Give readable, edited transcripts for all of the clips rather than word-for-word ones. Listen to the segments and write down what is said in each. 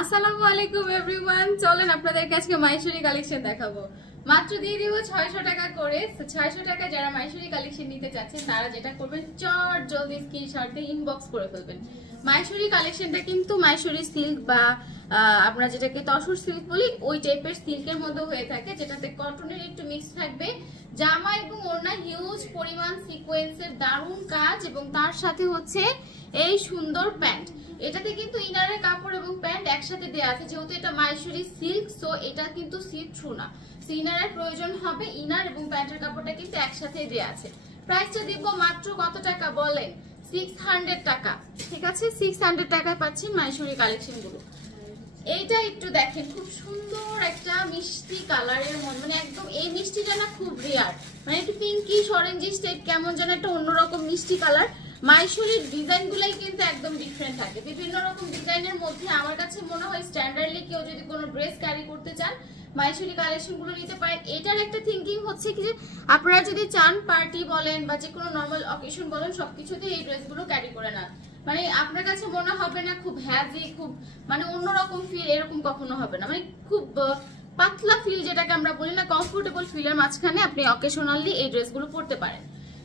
আসসালামু আলাইকুম এভরিওয়ান, চলেন আপনাদেরকে আজকে মাইশরি কালেকশন দেখাবো। মাত্র দিয়ে দিব 600 টাকা করে। 600 টাকা যারা মাইশরি কালেকশন নিতে চাচ্ছেন তারা যেটা করবেন, চট জলদি স্ক্রিনশট দিয়ে ইনবক্স করে ফেলবেন। মাইশরি কালেকশনটা কিন্তু মাইশরি সিল্ক বা আমরা যেটাকে তসর সিল্ক বলি ওই টাইপের সিল্কের মধ্যে হয়ে থাকে, যেটাতে কটনের একটু মিক্স থাকবে। জামা এবং ওড়না হিউজ পরিমাণ সিকোয়েন্সের দারুণ কাজ, এবং তার সাথে হচ্ছে এই সুন্দর প্যান্ট। এটাতে কিন্তু ইনারের কাপড় এবং প্যান্ট একসাথে দেওয়া আছে, যেহেতু এটা মাইশরি সিল্ক, সো এটা কিন্তু সিট থ্রু না, ইনারের প্রয়োজন হবে। ইনার এবং প্যান্টের কাপড়টা কিন্তু একসাথে দেওয়া আছে। প্রাইসটা দিব মাত্র কত টাকা বলেন? 600 টাকা। ঠিক আছে, 600 টাকায় পাচ্ছেন মাইশরি কালেকশন গুলো। এইটা একটু দেখেন, খুব সুন্দর একটা মিষ্টি কালারের মধ্যে, মানে একদম এই মিষ্টিটা না খুব রেয়ার, মানে একটু পিঙ্কিশ অরেঞ্জিশ টাইপ, কেমন যেন একটা অন্যরকম মিষ্টি কালার। মাইশরির ডিজাইন গুলাই কিন্তু একদম ডিফারেন্ট থাকে, বিভিন্ন রকম ডিজাইনের মধ্যে। আমার কাছে মনে হয় স্ট্যান্ডার্ডলি কেউ যদি কোনো ড্রেস ক্যারি করতে চান মাইশরি কালেকশন গুলো নিতে পারেন। এটার একটা থিঙ্কিং হচ্ছে কি যে আপনারা যদি চান পার্টি বলেন বা যে কোনো নর্মাল অকেশন বলেন সবকিছুতে এই ড্রেসগুলো ক্যারি করে না, মানে আপনার কাছে মনে হবে না খুব হ্যাভি, খুব মানে অন্যরকম ফিল, এরকম কখনো হবে না। মানে খুব পাতলা ফিল, যেটাকে আমরা বলি না, কমফোর্টেবল ফিলের মাঝখানে আপনি অকেশনালি এই ড্রেসগুলো পরতে পারেন।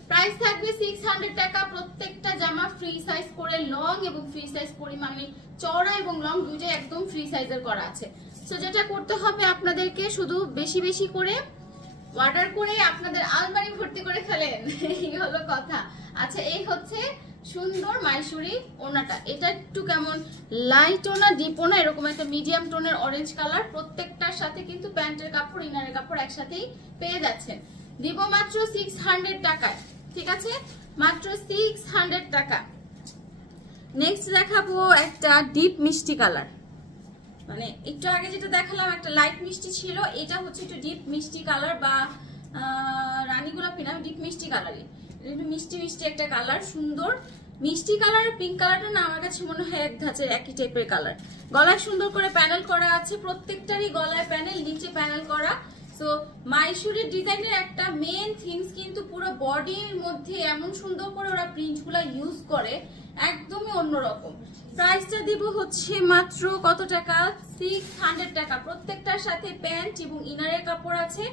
প্রাইস থাকবে 600 টাকা। প্রত্যেকটা জামা ফ্রি সাইজ করে লং এবং ফ্রি সাইজ পরিমাণে চওড়া এবং লং দুইটাই একদম ফ্রি সাইজের করা আছে। সো যেটা করতে হবে আপনাদেরকে, শুধু বেশি বেশি করে অর্ডার করে আপনাদের আলমারি ভর্তি করে ফেলেন, এই হলো কথা। আচ্ছা, এই হচ্ছে সুন্দর মাইশরি ওনাটা। এটা একটু কেমন লাইট ওনা ডিপ ওনা, এরকম একটা মিডিয়াম টোনের অরেঞ্জ কালার। প্রত্যেকটার সাথে কিন্তু প্যান্টের কাপড় ইনারের কাপড় একসাথেই পেয়ে যাচ্ছেন। দিব মাত্র 600 টাকায়। ঠিক আছে, মাত্র 600 টাকা। নেক্সট দেখাবো একটা ডিপ মিষ্টি কালার, মানে একটু আগে যেটা দেখালাম একটা লাইট মিষ্টি ছিল, এটা হচ্ছে একটু ডিপ মিষ্টি কালার বা রানী গোলাপি না, ডিপ মিষ্টি কালারই, একটু মিষ্টি মিষ্টি একটা কালার, সুন্দর মিষ্টি কালার। পিঙ্ক কালারটা না আমার কাছে মনে হয় এক ধাঁচের একই টাইপের কালার। গলায় সুন্দর করে প্যানেল করা আছে, প্রত্যেকটারই গলায় প্যানেল, নিচে প্যানেল করা। সো মাইশরি ডিজাইনের একটা মেন থিংস কিন্তু পুরো বডির মধ্যে এমন সুন্দর করে ওরা প্রিন্টগুলো ইউজ করে, একদমই অন্যরকম। প্রাইসটা দিব হচ্ছে মাত্র কত টাকা? 600 টাকা। প্রত্যেকটার সাথে প্যান্ট এবং ইনারের কাপড় আছে,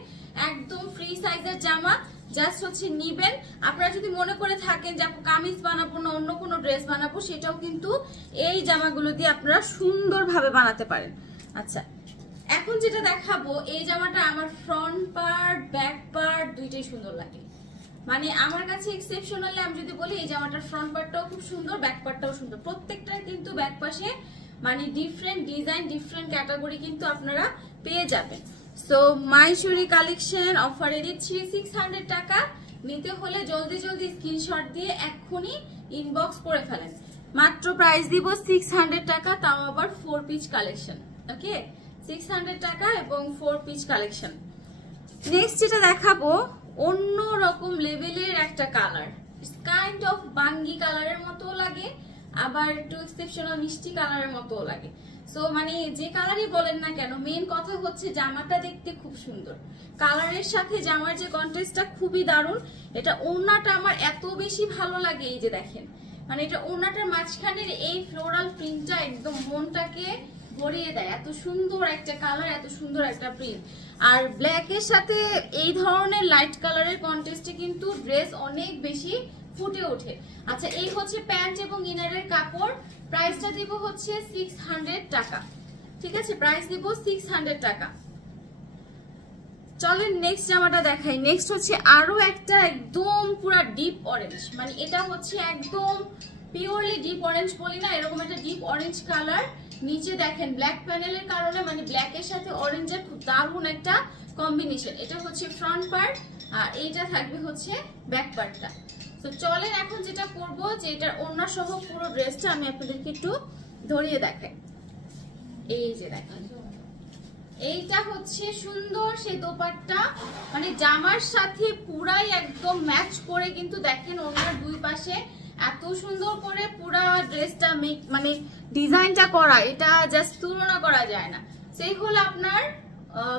একদম ফ্রি সাইজের জামা। জাস্ট হচ্ছে নিবেন। আপনারা যদি মনে করে থাকেন যে আপু কামিজ বানাবো না অন্য কোনো ড্রেস বানাবো, সেটাও কিন্তু এই জামাগুলো দিয়ে আপনারা সুন্দরভাবে বানাতে পারেন। আচ্ছা, এখন যেটা দেখাবো, এই জামাটা আমার ফ্রন্ট পার্ট ব্যাক পার্ট দুইটাই সুন্দর লাগে, মানে আমার কাছে এক্সেপশনালি আমি যদি বলি এই জামাটার ফ্রন্ট পার্টটাও খুব সুন্দর, ব্যাক পার্টটাও সুন্দর। প্রত্যেকটার কিন্তু ব্যাক পাশে মানে ডিফারেন্ট ডিজাইন, ডিফারেন্ট ক্যাটাগরি কিন্তু আপনারা পেয়ে যাবেন। সো মাইশরি কালেকশন অফারে দিচ্ছি 600 টাকা। নিতে হলে জলদি জলদি স্ক্রিনশট দিয়ে এক্ষুনি ইনবক্স করে ফেলেন। মাত্র প্রাইস দিব 600 টাকা, তাও আবার 4 পিস কালেকশন। ওকে, 600 টাকা এবং 4 পিস কালেকশন। নেক্সট যেটা দেখাবো অন্য রকম লেভেলের একটা কালার, কাইন্ড অফ বাঙ্গি কালারের মতো লাগে, আবার একটু এক্সেপশনাল মিষ্টি কালারের মতো লাগে। সো মানে যে কালারই বলেন না কেন, মেন কথা হচ্ছে জামাটা দেখতে খুব সুন্দর, কালারের সাথে জামার যে কন্ট্রাস্টটা খুবই দারুণ। এটা ওড়নাটা আমার এত বেশি ভালো লাগে, এই যে দেখেন, মানে এটা ওড়নাটার মাঝখানের এই ফ্লোরাল প্রিন্টটা একদম মনটাকে ভরিয়ে দেয়। এত সুন্দর একটা কালার, এত সুন্দর একটা প্রিন্ট, আর ব্ল্যাকের সাথে এই ধরনের লাইট কালারের কন্ট্রাস্টে কিন্তু ড্রেস অনেক বেশি ফুটে ওঠে। আচ্ছা, এই হচ্ছে প্যান্ট এবং ইনারের কাপড়। প্রাইসটা দিব হচ্ছে 600 টাকা। ঠিক আছে, প্রাইস দিব 600 টাকা। চলেন নেক্সট জামাটা দেখাই। নেক্সট হচ্ছে আরো একটা একদম পুরা ডিপ অরেঞ্জ, মানে এটা হচ্ছে একদম পিওরলি ডিপ অরেঞ্জ বলি না, এরকম একটা ডিপ অরেঞ্জ কালার। নিচে দেখেন ব্ল্যাক প্যানেলের কারণে মানে ব্ল্যাকের সাথে অরেঞ্জের খুব দারুণ একটা কম্বিনেশন। এটা হচ্ছে ফ্রন্ট পার্ট আর এইটা থাকবে হচ্ছে ব্যাক পার্টটা। তো চলেন এখন যেটা করব, যে এটার ওড়না সহ পুরো ড্রেসটা আমি আপনাদেরকে একটু ধরিয়ে দেখাই। এই যে দেখেন, এইটা হচ্ছে সুন্দর সেই দোপাট্টা, মানে জামার সাথে পুরাই একদম ম্যাচ করে কিন্তু দেখেন ওনার দুই পাশে এত সুন্দর করে পুরা ড্রেসটা মানে ডিজাইনটা করা, এটা জাস্ট তুলনা করা যায় না। সেই হলো আপনার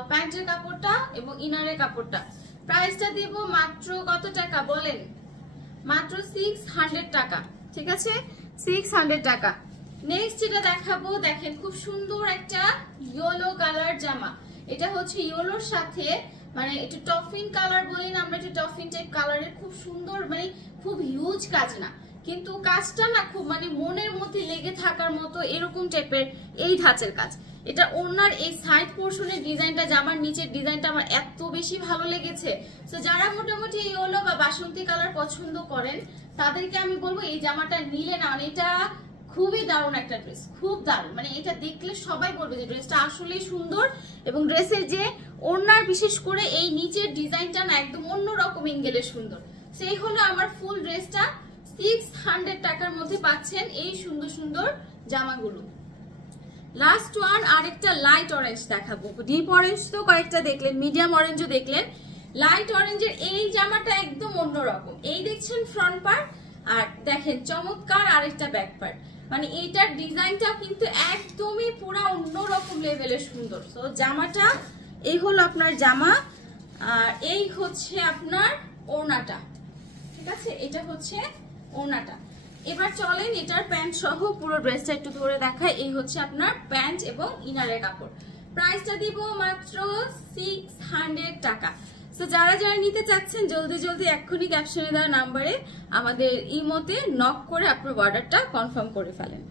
প্যান্টের কাপড়টা এবং ইনারের কাপড়টা। প্রাইসটা দিব মাত্র কত টাকা বলেন? মাত্র 600 টাকা। ঠিক আছে, 600 টাকা। নেক্সট যেটা দেখাবো, দেখেন খুব সুন্দর একটা ইয়েলো কালার জামা। এটা হচ্ছে ইয়েলোর সাথে মানে একটু টফিন কালার বলি না আমরা, একটু টফিন টাইপ কালারের, খুব সুন্দর, মানে খুব হিউজ কাজ না কিন্তু কাজটা না খুব মানে মনের মধ্যে লেগে থাকার মতো এরকম টাইপের এই ধাঁচের কাজ। এটা ওনার এই সাইড পোর্শনের ডিজাইনটা, জামার নিচের ডিজাইনটা আমার এত বেশি ভালো লেগেছে। তো যারা মোটামুটি ইয়েলো বা বাসন্তী কালার পছন্দ করেন তাদেরকে আমি বলবো এই জামাটা নিলে না, মানে এটা খুবই দারুণ একটা ড্রেস, খুব দারুণ, মানে এটা দেখলে সবাই বলবে যে ড্রেসটা আসলেই সুন্দর। এবং ড্রেসের যে ওড়নার বিশেষ করে এই নিচের ডিজাইনটা না একদম অন্যরকম এঙ্গেলে সুন্দর। সেই হলো আমার ফুল ড্রেসটা 600 টাকার মধ্যে পাচ্ছেন এই সুন্দর সুন্দর জামাগুলো। লাস্ট ওয়ান আরেকটা লাইট অরেঞ্জ দেখাবো। ডিপ অরেঞ্জ তো কয়েকটা দেখলেন, মিডিয়াম অরেঞ্জও দেখলেন, লাইট অরেঞ্জের এই জামাটা একদম অন্যরকম। এই দেখছেন ফ্রন্ট পার্ট, আর দেখেন চমৎকার আরেকটা ব্যাক পার্ট, মানে এইটার ডিজাইনটাও কিন্তু একদমই পুরো অন্যরকম লেভেলের সুন্দর। তো জামাটা এই হলো আপনার জামা, আর এই হচ্ছে আপনার ওড়নাটা, ঠিক আছে, এটা হচ্ছে ওড়নাটা। এবার চলেন এটার প্যান্ট সহ পুরো ড্রেসটা একটু ধরে দেখায়। এই হচ্ছে আপনার প্যান্ট এবং ইনারের কাপড়। প্রাইসটা দিব মাত্র 600 টাকা। তো যারা যারা নিতে চাচ্ছেন জলদি জলদি এক্ষুনি ক্যাপশনে দেওয়া নাম্বারে আমাদের ইমোতে নক করে আপনার অর্ডারটা কনফার্ম করে ফেলেন।